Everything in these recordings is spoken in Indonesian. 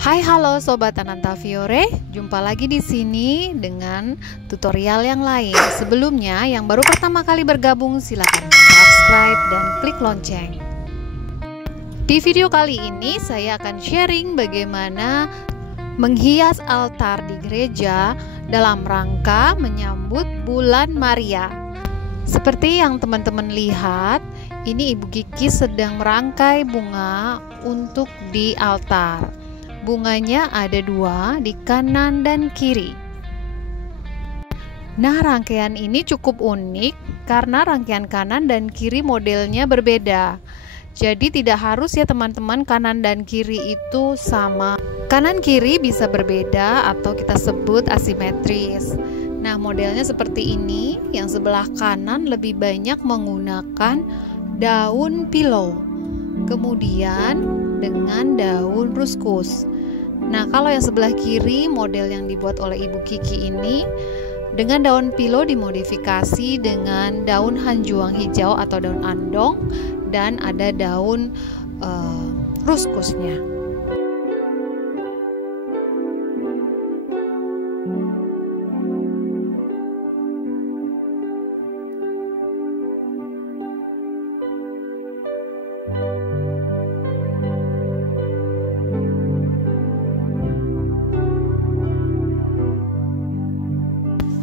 Hai, halo Sobat Ananta Fiore, jumpa lagi di sini dengan tutorial yang lain. Sebelumnya, yang baru pertama kali bergabung silakan subscribe dan klik lonceng. Di video kali ini saya akan sharing bagaimana menghias altar di gereja dalam rangka menyambut bulan Maria. Seperti yang teman-teman lihat, ini Ibu Kiki sedang merangkai bunga untuk di altar. Bunganya ada dua di kanan dan kiri. Nah, rangkaian ini cukup unik karena rangkaian kanan dan kiri modelnya berbeda. Jadi tidak harus ya teman-teman kanan dan kiri itu sama. Kanan kiri bisa berbeda atau kita sebut asimetris. Nah, modelnya seperti ini. Yang sebelah kanan lebih banyak menggunakan daun pilau, kemudian dengan daun ruskus. Nah, kalau yang sebelah kiri model yang dibuat oleh Ibu Kiki ini dengan daun pilau dimodifikasi dengan daun hanjuang hijau atau daun andong dan ada daun ruskusnya.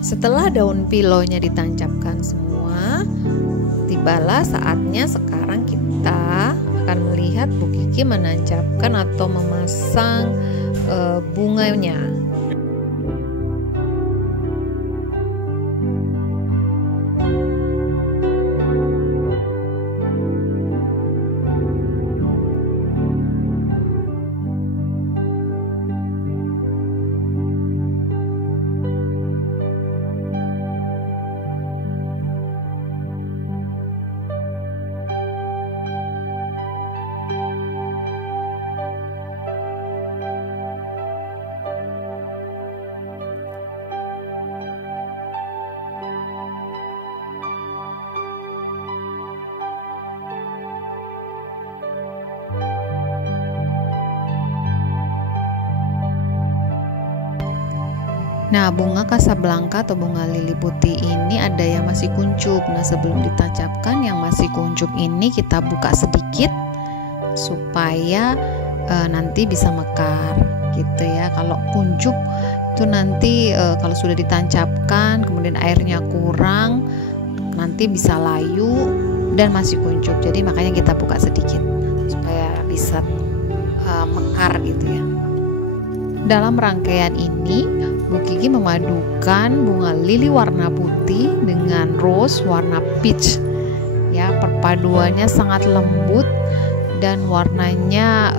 Setelah daun pilonya ditancapkan semua, tibalah saatnya sekarang kita akan melihat Bu Kiki menancapkan atau memasang bunganya. Nah, bunga Casablanca atau bunga lili putih ini ada yang masih kuncup. Nah, sebelum ditancapkan yang masih kuncup ini kita buka sedikit supaya nanti bisa mekar gitu ya. Kalau kuncup itu nanti kalau sudah ditancapkan kemudian airnya kurang, nanti bisa layu dan masih kuncup. Jadi makanya kita buka sedikit supaya bisa mekar gitu ya. Dalam rangkaian ini Bu Kiki memadukan bunga lili warna putih dengan rose warna peach. Ya, perpaduannya sangat lembut dan warnanya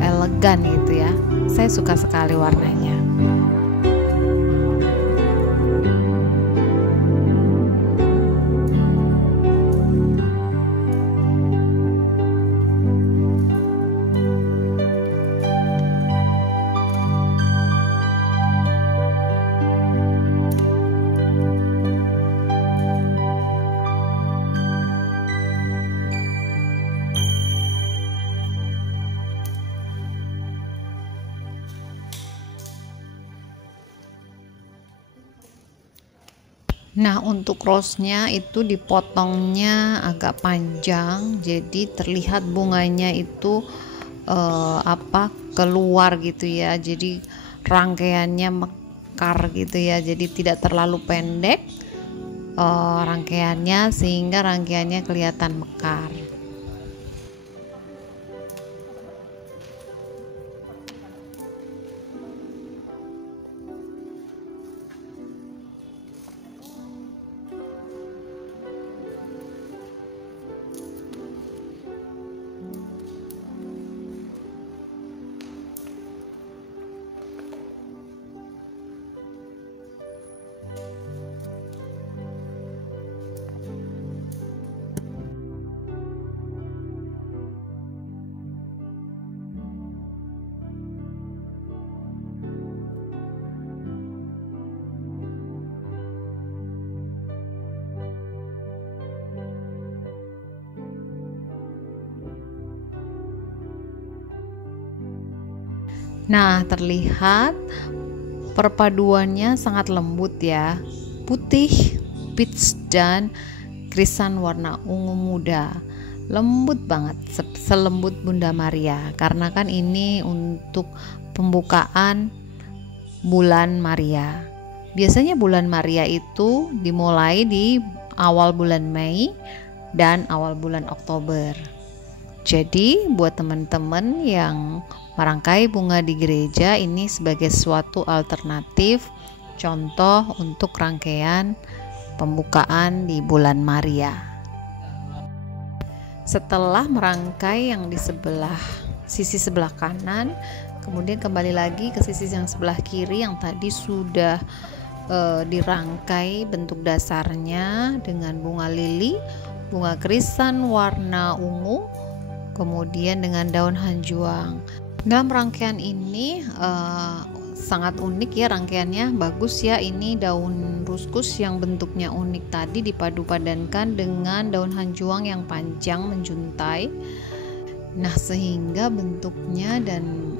elegan gitu ya. Saya suka sekali warnanya. Nah, untuk rose-nya itu dipotongnya agak panjang, jadi terlihat bunganya itu keluar gitu ya. Jadi rangkaiannya mekar gitu ya. Jadi tidak terlalu pendek rangkaiannya sehingga rangkaiannya kelihatan mekar. Nah, terlihat perpaduannya sangat lembut ya, putih, peach dan krisan warna ungu muda, lembut banget, selembut Bunda Maria, karena kan ini untuk pembukaan bulan Maria. Biasanya bulan Maria itu dimulai di awal bulan Mei dan awal bulan Oktober. Jadi buat teman-teman yang merangkai bunga di gereja, ini sebagai suatu alternatif contoh untuk rangkaian pembukaan di bulan Maria. Setelah merangkai yang di sisi sebelah kanan, kemudian kembali lagi ke sisi yang sebelah kiri yang tadi sudah dirangkai bentuk dasarnya dengan bunga lili, bunga krisan warna ungu, kemudian dengan daun hanjuang. Dalam rangkaian ini sangat unik ya, rangkaiannya bagus ya. Ini daun ruskus yang bentuknya unik tadi dipadu-padankan dengan daun hanjuang yang panjang menjuntai. Nah, sehingga bentuknya dan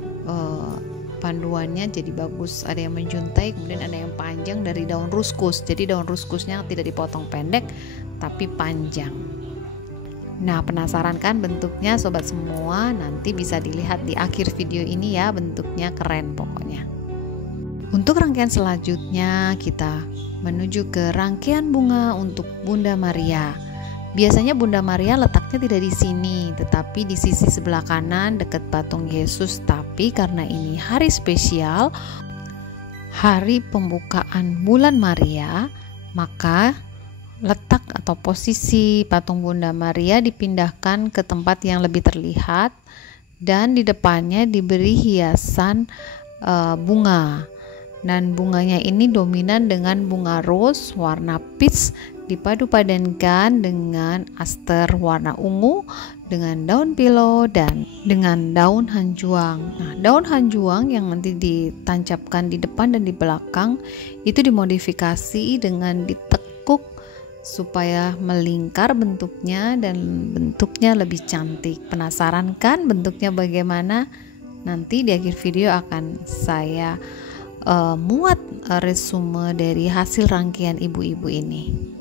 panduannya jadi bagus. Ada yang menjuntai, kemudian ada yang panjang dari daun ruskus. Jadi daun ruskusnya tidak dipotong pendek tapi panjang. Nah, penasaran kan bentuknya sobat semua? Nanti bisa dilihat di akhir video ini ya, bentuknya keren pokoknya. Untuk rangkaian selanjutnya kita menuju ke rangkaian bunga untuk Bunda Maria. Biasanya Bunda Maria letaknya tidak di sini, tetapi di sisi sebelah kanan dekat patung Yesus. Tapi karena ini hari spesial, hari pembukaan bulan Maria, maka letak atau posisi patung Bunda Maria dipindahkan ke tempat yang lebih terlihat dan di depannya diberi hiasan bunga. Dan bunganya ini dominan dengan bunga rose warna peach dipadu-padankan dengan aster warna ungu, dengan daun pilo dan dengan daun hanjuang. Nah, daun hanjuang yang nanti ditancapkan di depan dan di belakang itu dimodifikasi dengan ditekuk supaya melingkar bentuknya dan bentuknya lebih cantik. Penasaran kan bentuknya bagaimana? Nanti di akhir video akan saya muat resume dari hasil rangkaian ibu-ibu ini.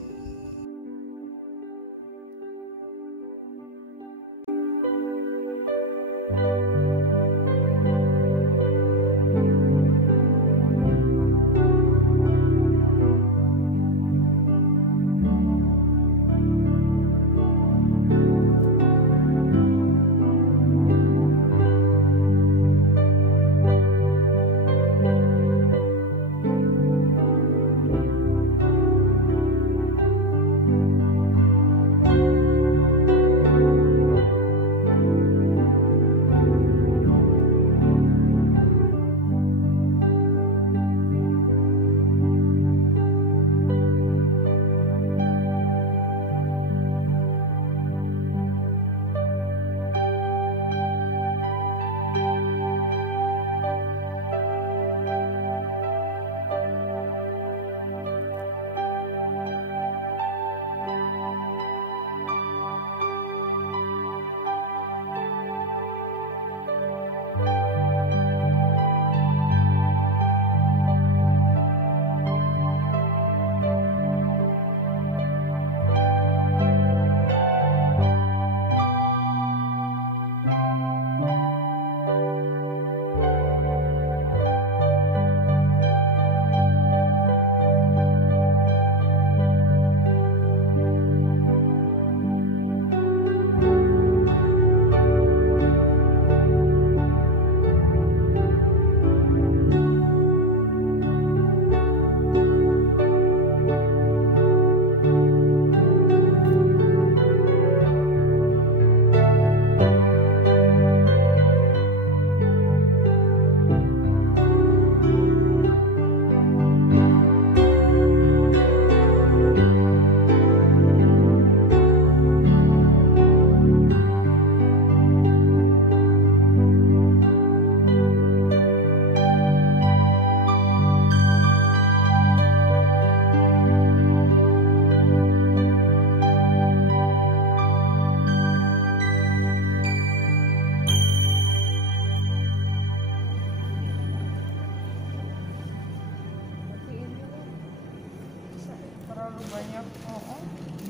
terlalu banyak. Oh,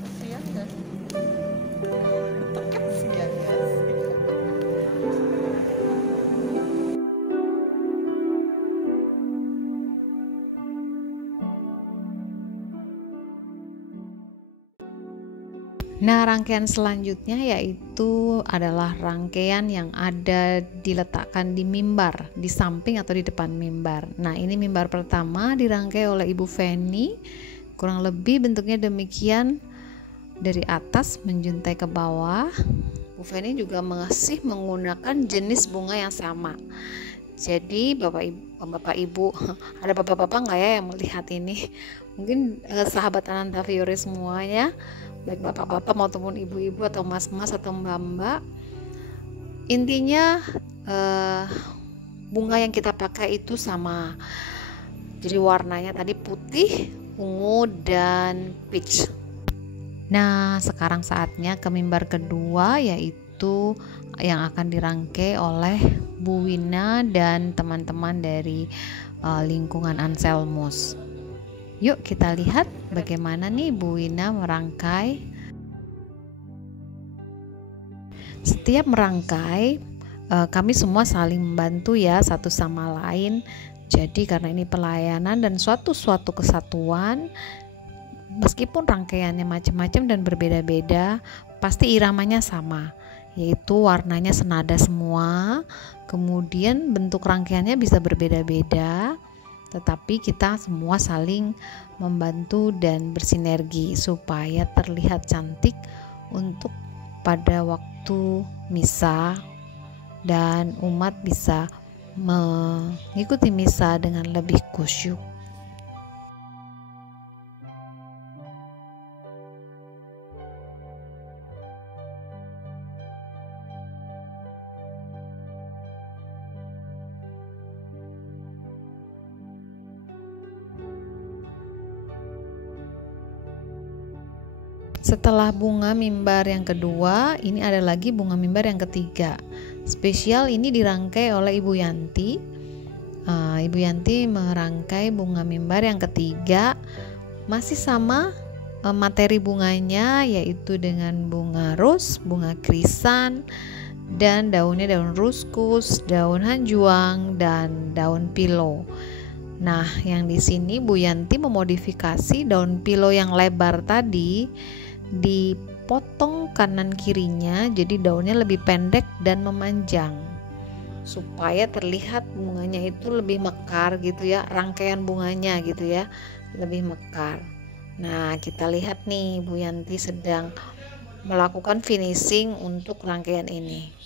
kasihan gak sih? Kasihan gak sih? Nah, rangkaian selanjutnya yaitu adalah rangkaian yang ada diletakkan di mimbar, di samping atau di depan mimbar. Nah, ini mimbar pertama dirangkai oleh Ibu Feni. Kurang lebih bentuknya demikian, dari atas menjuntai ke bawah. Bu Feni juga masih menggunakan jenis bunga yang sama. Jadi bapak ibu ada bapak-bapak nggak ya yang melihat ini? Mungkin sahabat Ananta Fiore semuanya, baik bapak-bapak maupun ibu-ibu atau mas-mas atau mbak-mbak, intinya bunga yang kita pakai itu sama. Jadi warnanya tadi putih, ungu, dan peach. Nah, sekarang saatnya ke mimbar kedua, yaitu yang akan dirangkai oleh Bu Wina dan teman-teman dari lingkungan Anselmus. Yuk kita lihat bagaimana nih Bu Wina merangkai. Setiap merangkai, kami semua saling membantu ya satu sama lain. Jadi karena ini pelayanan dan suatu kesatuan, meskipun rangkaiannya macam-macam dan berbeda-beda, pasti iramanya sama, yaitu warnanya senada semua. Kemudian bentuk rangkaiannya bisa berbeda-beda, tetapi kita semua saling membantu dan bersinergi supaya terlihat cantik untuk pada waktu misa dan umat bisa mengikuti misa dengan lebih khusyuk. Setelah bunga mimbar yang kedua, ini ada lagi bunga mimbar yang ketiga. Spesial ini dirangkai oleh Ibu Yanti. Ibu Yanti merangkai bunga mimbar yang ketiga, masih sama materi bunganya, yaitu dengan bunga ros, bunga krisan, dan daunnya daun ruskus, daun hanjuang, dan daun pilo. Nah, yang di sini Bu Yanti memodifikasi daun pilo yang lebar tadi, dipotong kanan kirinya jadi daunnya lebih pendek dan memanjang supaya terlihat bunganya itu lebih mekar gitu ya, rangkaian bunganya gitu ya lebih mekar. Nah, kita lihat nih Bu Yanti sedang melakukan finishing untuk rangkaian ini.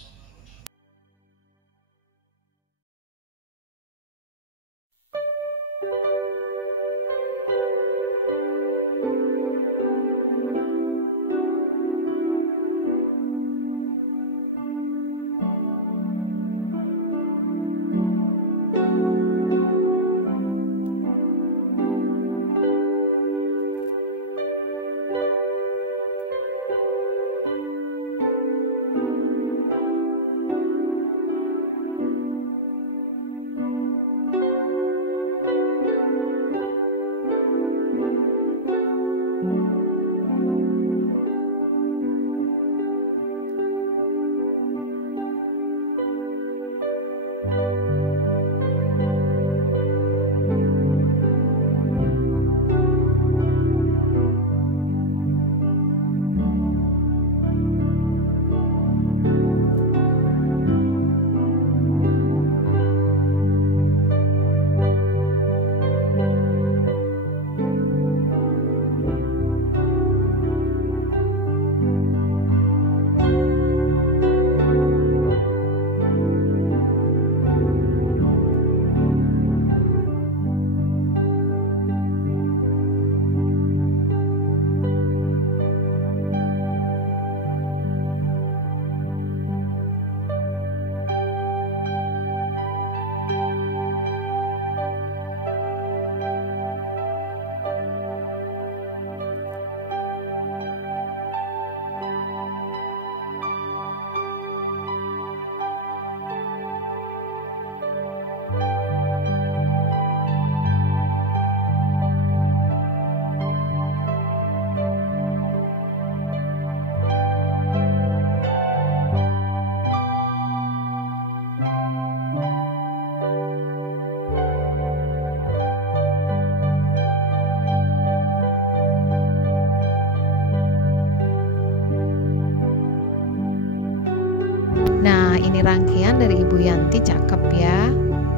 rangkaian dari Ibu Yanti cakep ya.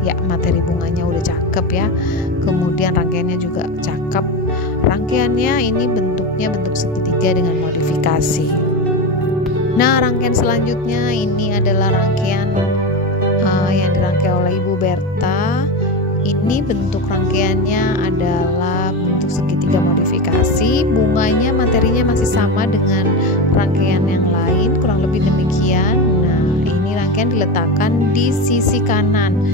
Ya, materi bunganya udah cakep ya. Kemudian rangkaiannya juga cakep. Rangkaiannya ini bentuknya bentuk segitiga dengan modifikasi. Nah, rangkaian selanjutnya ini adalah rangkaian yang dirangkai oleh Ibu Berta. Ini bentuk rangkaiannya adalah bentuk segitiga modifikasi. Bunganya materinya masih sama dengan rangkaian yang lain, kurang lebih demikian. Nah, ini rangkaian diletakkan di sisi kanan.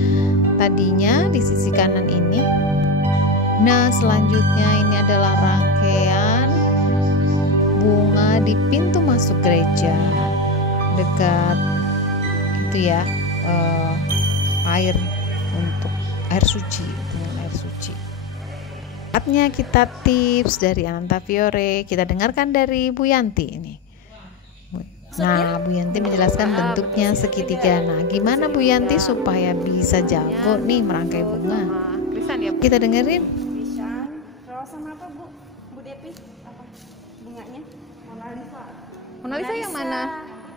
Tadinya di sisi kanan ini. Nah, selanjutnya ini adalah rangkaian bunga di pintu masuk gereja dekat itu ya, air untuk air suci, dengan air suci. Saatnya kita tips dari Ananta Fiore. Kita dengarkan dari Bu Yanti ini. Nah, Bu Yanti menjelaskan bentuknya segitiga. Nah, gimana Bu Yanti supaya bisa jago nih merangkai bunga? Kita dengerin. Bisa. Kalau sama apa Bu? Bu Depi? Apa bunganya? Mona Lisa. Mona Lisa yang mana?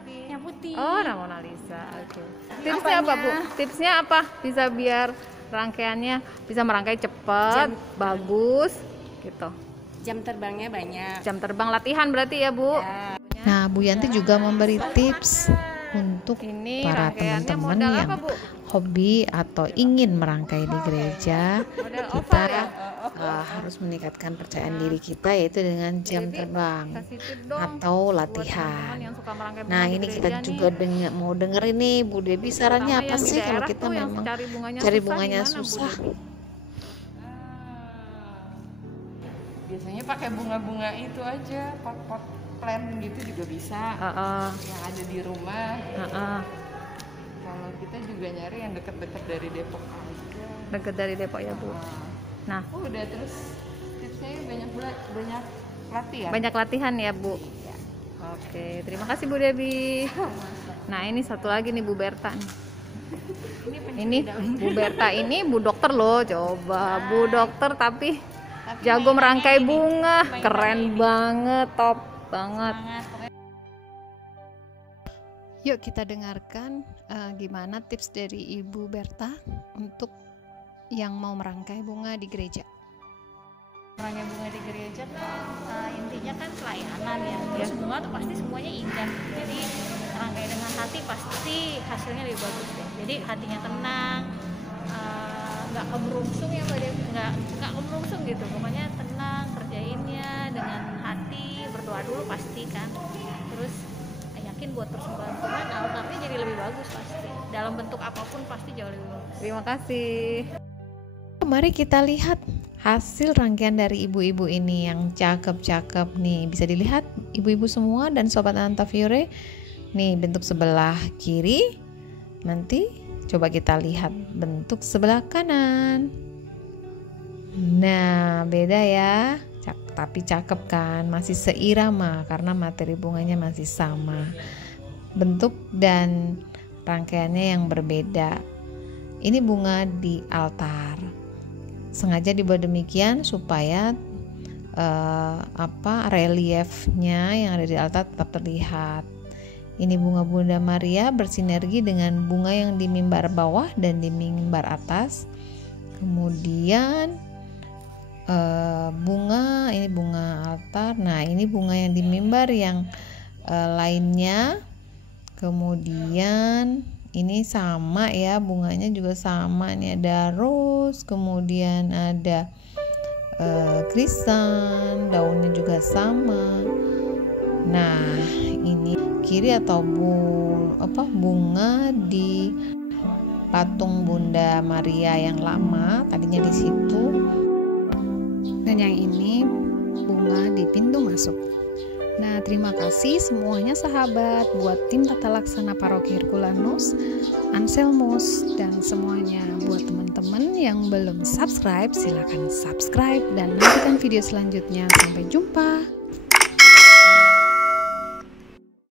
Yang putih. Oh, nah Mona Lisa. Oke. Tipsnya apa, Bu? Tipsnya apa? Bisa biar rangkaiannya bisa merangkai cepat, bagus gitu. Jam terbangnya banyak. Jam terbang latihan berarti ya, Bu? Ya. Nah, Bu Yanti juga memberi tips untuk Ini para rangkaiannya teman-teman modal yang apa, Bu? hobi atau ingin merangkai di gereja. Model Kita oval ya? harus meningkatkan percayaan diri kita, yaitu dengan jam terbang Kasih tip dong atau buat latihan. teman-teman yang suka merangkai bunga Nah, di ini gereja kita nih. juga mau dengerin nih Bu Debi, sarannya Terutama apa yang di sih kalau daerah kita tuh yang memang cari bunganya bunganya gimana, Bu? susah? Biasanya pakai bunga-bunga itu aja, pot-pot plant gitu juga bisa, yang ada di rumah. Kalau kita juga nyari yang deket-deket dari Depok aja. Deket dari Depok ya, Bu. Nah, Udah, terus tipsnya banyak latihan. banyak latihan ya, Bu. Oke, terima kasih Bu Debi. Nah, ini satu lagi nih Bu Berta nih. Ini Bu Berta ini Bu Dokter loh, coba Bu Dokter tapi jago merangkai bunga, keren banget, top banget. Yuk kita dengarkan gimana tips dari Ibu Berta untuk yang mau merangkai bunga di gereja. Merangkai bunga di gereja kan intinya kan pelayanan ya. Terus bunga tuh pasti semuanya indah. Jadi merangkai dengan hati pasti hasilnya lebih bagus deh. Jadi hatinya tenang, nggak kemerungsung ya Mbak Dewi, nggak kemerungsung gitu. Pokoknya tenang kerjainnya dengan hati, berdoa dulu pasti kan. Terus yakin buat persembahan Tuhan, altarnya jadi lebih bagus pasti. Dalam bentuk apapun pasti jauh lebih bagus. Terima kasih. Mari kita lihat hasil rangkaian dari ibu-ibu ini yang cakep-cakep nih. Bisa dilihat ibu-ibu semua dan sobat Ananta Fiore. Nih bentuk sebelah kiri. Nanti coba kita lihat bentuk sebelah kanan. Nah, beda ya. Tapi cakep kan? Masih seirama karena materi bunganya masih sama. Bentuk dan rangkaiannya yang berbeda. Ini bunga di altar. Sengaja dibuat demikian supaya reliefnya yang ada di altar tetap terlihat. Ini bunga Bunda Maria bersinergi dengan bunga yang di mimbar bawah dan di mimbar atas. Kemudian ini bunga altar. Nah, ini bunga yang di mimbar yang lainnya. Kemudian ini sama ya, bunganya juga sama. Ini ada rose, kemudian ada krisan, daunnya juga sama. Nah, ini kiri atau bunga di patung Bunda Maria yang lama, tadinya di situ. Dan yang ini bunga di pintu masuk. Nah, terima kasih semuanya sahabat, buat tim Tata Laksana Paroki Herculanus, Anselmus, dan semuanya. Buat teman-teman yang belum subscribe, silakan subscribe dan nantikan video selanjutnya. Sampai jumpa.